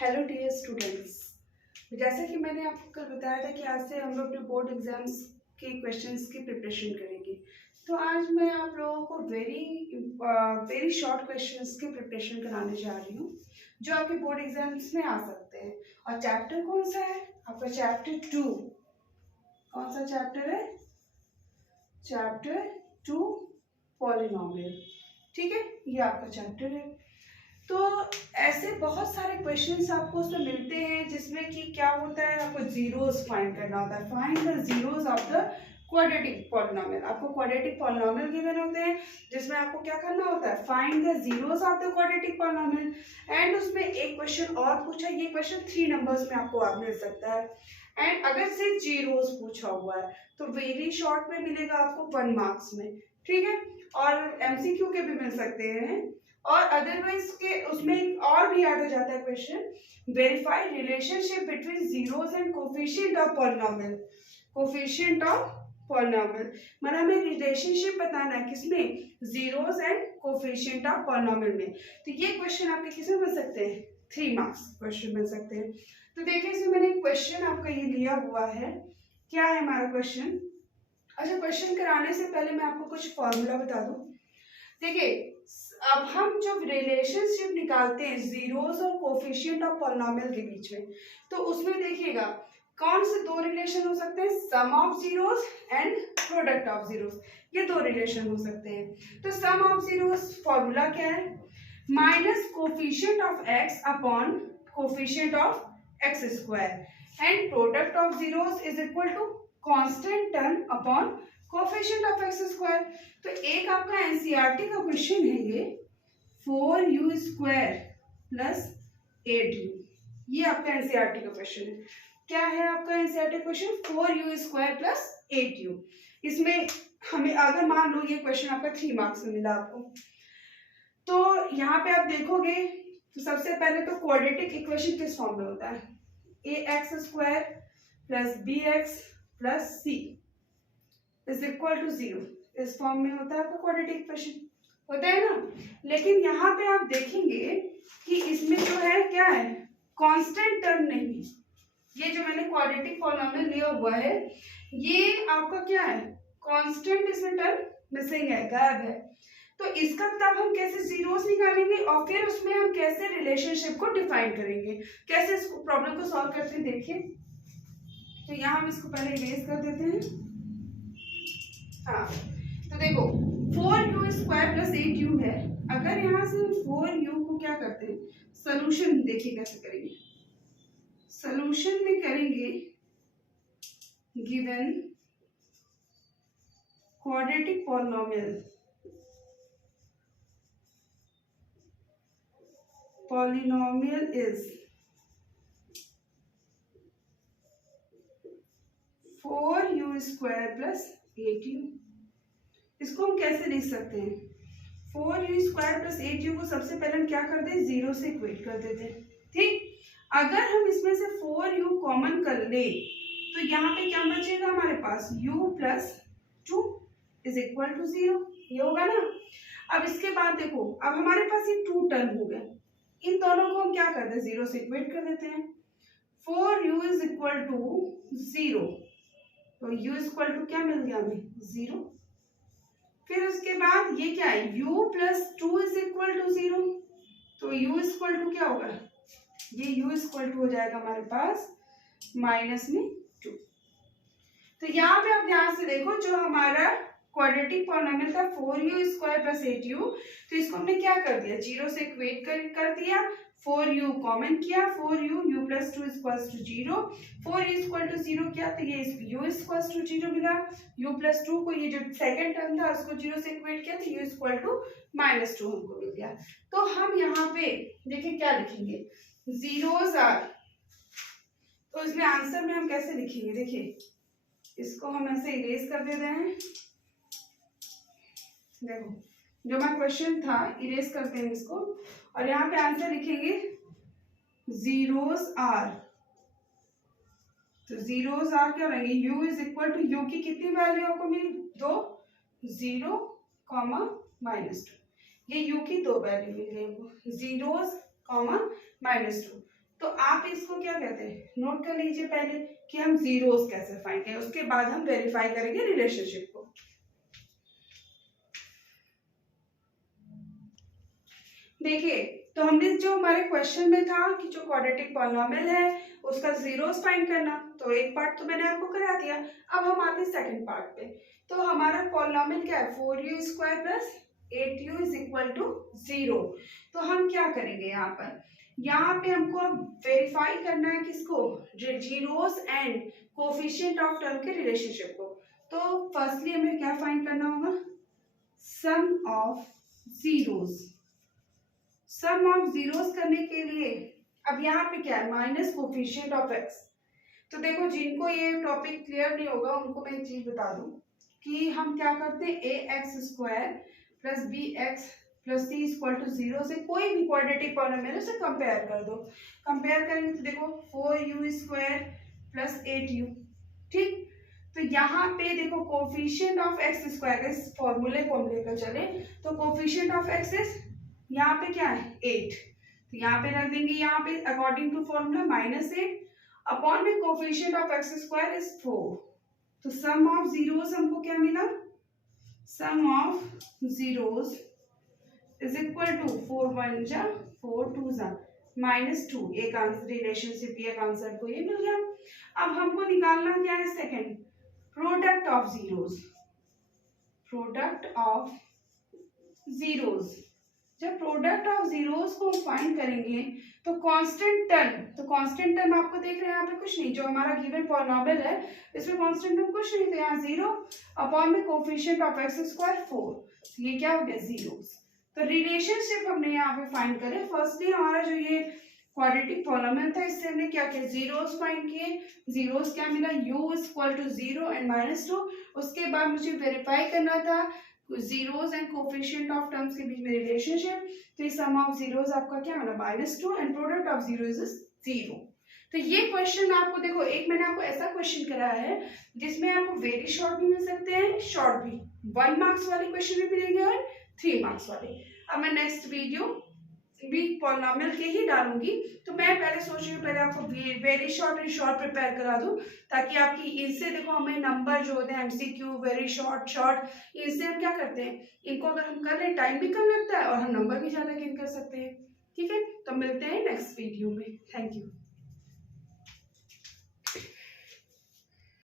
Hello dear students. जैसा कि मैंने आपको कल बताया था कि आज से हम लोग अपने बोर्ड एग्जाम्स के क्वेश्चंस की प्रिपरेशन करेंगे। तो आज मैं आप लोगों को वेरी शॉर्ट क्वेश्चंस की प्रिपरेशन कराने जा रही हूँ जो आपके बोर्ड एग्जाम्स में आ सकते हैं। और चैप्टर कौन सा है? आपका चैप्टर 2। कौन सा चैप्टर है? Chapter 2 polynomial. ठीक है, ये आपका चैप्टर है। तो ऐसे बहुत सारे क्वेश्चंस आपको उसमें मिलते हैं जिसमें कि क्या होता है, आपको जीरोस फाइंड करना होता है। Find the zeros of the quadratic polynomial. आपको क्वाड्रेटिक पॉलिनोमियल गिवन होते हैं जिसमें आपको क्या करना होता है, find the zeros of the quadratic polynomial. And उसमें एक क्वेश्चन और पूछा, ये क्वेश्चन 3 नंबर्स में आपको आप मिल सकता है। एंड अगर सिर्फ जीरोस पूछा हुआ है तो वेरी शॉर्ट में मिलेगा आपको 1 मार्क्स में। ठीक है, और एमसीक्यू के भी मिल सकते हैं। और अदरवाइज के उसमें और भी ऐड हो जाता है question, verify relationship between zeros and coefficient of polynomial. Coefficient of polynomial मतलब हमें रिलेशनशिप बताना है किसमें, zeros and coefficient of polynomial में। तो ये क्वेश्चन आपके किसमें मिल सकते हैं, 3 मार्क्स क्वेश्चन मिल सकते हैं। तो देखिए इसमें मैंने क्वेश्चन आपका ये लिया हुआ है। क्या है हमारा क्वेश्चन? अच्छा, क्वेश्चन कराने से पहले मैं आपको कुछ फॉर्मूला बता दूं। देखिए, अब हम जो रिलेशनशिप निकालते हैं जीरोस और कोफिशिएंट ऑफ पॉलिनोमियल के बीच में, तो उसमें देखिएगा कौन से 2 रिलेशन हो सकते हैं, sum of zeros and product of zeros. ये 2 रिलेशन हो सकते हैं। तो सम ऑफ जीरोस फॉर्मूला क्या है, minus coefficient of x upon coefficient of x square and product of zeros is equal to constant term upon coefficient of x square. तो एक आपका एनसीईआरटी का क्वेश्चन है ये, 4u स्क्वायर प्लस 8u। ये आपका एनसीईआरटी का क्वेश्चन है। क्या है आपका NCERT question, 4u square plus 8u। इसमें हमें अगर मान लो ये क्वेश्चन आपका 3 मार्क्स में मिला आपको, तो यहाँ पे आप देखोगे तो सबसे पहले तो क्वाड्रेटिक इक्वेशन किस फॉर्म में होता है, ax square plus bx plus c is equal to 0। इस फॉर्म में होता है आपका क्वाड्रेटिक इक्वेशन, होता है ना। लेकिन यहाँ पे आप देखेंगे कि इसमें जो है क्या है, कांस्टेंट टर्म नहीं। ये जो मैंने क्वाड्रेटिक पॉलिनोमियल लिया हुआ है ये आपका क्या है, कांस्टेंट इसमें टर्म मिसिंग है, गायब है। तो इसका तब हम कैसे जीरोस निकालेंगे और फिर उसमें हम कैसे रिलेशनशिप को डिफाइन करेंगे, कैसे इस प्रॉब्लम को सॉल्व करते हैं। देखिए, तो यहाँ हम इसको पहले इरेज कर देते हैं। हाँ, तो देखो 4u स्क्वायर प्लस 8u है। अगर यहाँ से 4u को क्या करते हैं, सोल्यूशन देखिए कैसे करेंगे। सोल्यूशन में करेंगे given quadratic polynomial, polynomial is 4u square plus 8u। इसको हम कैसे लिख सकते हैं, 4u स्क्वायर प्लस 8u को सबसे पहले हम क्या करते हैं, 0 से इक्वेट कर देते हैं। ठीक, अगर हम इसमें से 4u कॉमन कर ले तो यहाँ पे क्या बचेगा हमारे पास, u plus 2 is equal to 0। ये होगा ना। अब इसके बाद देखो, अब हमारे पास ये 2 टर्म हो गए, इन दोनों को हम क्या करते हैं, 0 से इक्वेट कर देते हैं। 4u इज इक्वल टू 0, तो u इक्वल टू क्या मिल गया हमें, 0। फिर उसके बाद ये क्या है, u plus 2 is equal to 0, तो u इक्वल टू क्या होगा, ये u इक्वल टू हो जाएगा हमारे पास माइनस में 2। तो यहाँ पे आप ध्यान से देखो, जो हमारा क्वाड्रेटिक पॉलिनोमियल था 4u स्क्वायर प्लस 8u, तो इसको हमने क्या कर दिया, 0 से इक्वेट कर दिया। 4u कॉमन किया, 4u u plus 2 equals to 0, 4u equal to 0 किया तो ये u इक्वल्स टू 0 मिला। u प्लस 2 को, ये जो सेकंड टर्म था उसको 0 से इक्वेट किया तो u इक्वल टू माइनस 2 हमको मिल गया। तो हम यहाँ पे देखिए क्या लिखेंगे, जीरोस आर, तो इसमें आंसर में हम कैसे लिखेंगे, देखिए इसको हम ऐसे इरेज कर दे रहे हैं। देखो जो हमारा क्वेश्चन था इरेज करते हैं इसको, और यहाँ पे आंसर लिखेंगे जीरोस आर। तो जीरोस आर क्या रहेंगे, u is equal to, u की कितनी वैल्यू आपको मिली, 2, 0, -2। ये u की 2 वैल्यू मिल गई, जीरोस, -2। तो आप इसको क्या कहते हैं, नोट कर लीजिए पहले कि हम जीरोस कैसे फाइंड करें, उसके बाद हम वेरीफाई करेंगे रिलेशनशिप को। देखिए, तो हमने जो हमारे क्वेश्चन में था कि जो क्वाड्रेटिक पॉलिनोमियल है उसका जीरोस फाइंड करना, तो एक पार्ट तो मैंने आपको करा दिया। अब हम आते हैं सेकंड पार्ट पे। तो हमारा पॉलिनोमियल क्या है, 4u² plus 8u is equal to 0। तो हम क्या करेंगे यहाँ पे हमको अब वेरीफाई करना है किसको, zeros and coefficient of term के रिलेशनशिप को। तो फर्स्टली हमें क्या फाइंड करना होगा, sum of zeros. Sum of zeros करने के लिए अब यहाँ पे क्या है, माइनस कोफिशिएंट ऑफ एक्स। तो देखो, जिनको ये टॉपिक क्लियर नहीं होगा उनको मैं एक चीज बता दूं कि हम क्या करते हैं, ax² plus bx plus c equal to 0 से कोई भी क्वाड्रेटिक पॉलिनोमियल उसे कंपेयर कर दो। कंपेयर करेंगे तो देखो 4u² प्लस 8u, ठीक। तो यहाँ पे देखो कोफिशिएंट ऑफ x², इस फॉर्मूले को हम लेकर चले तो कोफिशिएंट ऑफ x इज यहाँ पे क्या है 8, तो यहाँ पे रख देंगे, यहाँ पे अकॉर्डिंग टू फॉर्मूला -8 अपॉन में कोफिशिएंट ऑफ x² इज 4। तो सम ऑफ जीरोस हमको क्या मिला, sum of zeros is equal to 4 1 जा 4 2 जा -2। एक आंसर रिलेशनशिप, एक आंसर को ये मिल गया। अब हमको निकालना क्या है, second product of zeros. Product of zeros, जब प्रोडक्ट ऑफ जीरोस को फाइंड करेंगे तो कांस्टेंट टर्म, तो कांस्टेंट टर्म आपको देख रहे हैं यहाँ पे कुछ नहीं, जो हमारा गिवन पॉलिनोमियल है इसमें कांस्टेंट टर्म कुछ नहीं, तो यहाँ 0 अपॉन में कोफिशिएंट ऑफ x² 4, तो ये क्या हो गया जीरोस। तो रिलेशनशिप हमने यहाँ पे फाइंड करे। फर्स्टली हमारा जो ये क्वाड्रेटिक पॉलिनोमियल था इससे हमने क्या किया, जीरोस फाइंड किए। जीरोस क्या मिला, u इक्वल टू 0 एंड -2। उसके बाद मुझे वेरीफाई करना था zeros and coefficient of terms के बीच में रिलेशनशिप। तो ये सम ऑफ जीरोस आपका क्या मिला, -2 and product of zeros is 0। तो ये क्वेश्चन आपको देखो, एक मैंने आपको ऐसा क्वेश्चन कराया है जिसमें आपको वेरी शॉर्ट भी मिल सकते हैं, शॉर्ट भी, 1 मार्क्स वाले क्वेश्चन भी मिलेंगे और 3 मार्क्स वाले। अब मैं नेक्स्ट वीडियो भी पॉलिनोमियल के ही डालूंगी, तो मैं पहले सोच रही हूँ पहले आपको very short and short prepare करा दूं, ताकि आपकी इससे देखो हमें नंबर जो होते हैं एमसीक्यू, वेरी शॉर्ट, इनसे हम क्या करते हैं, इनको अगर हम कर लें टाइम भी कम लगता है और हम नंबर भी ज्यादा गेन कर सकते हैं। ठीक है, तो मिलते हैं नेक्स्ट वीडियो में। Thank you.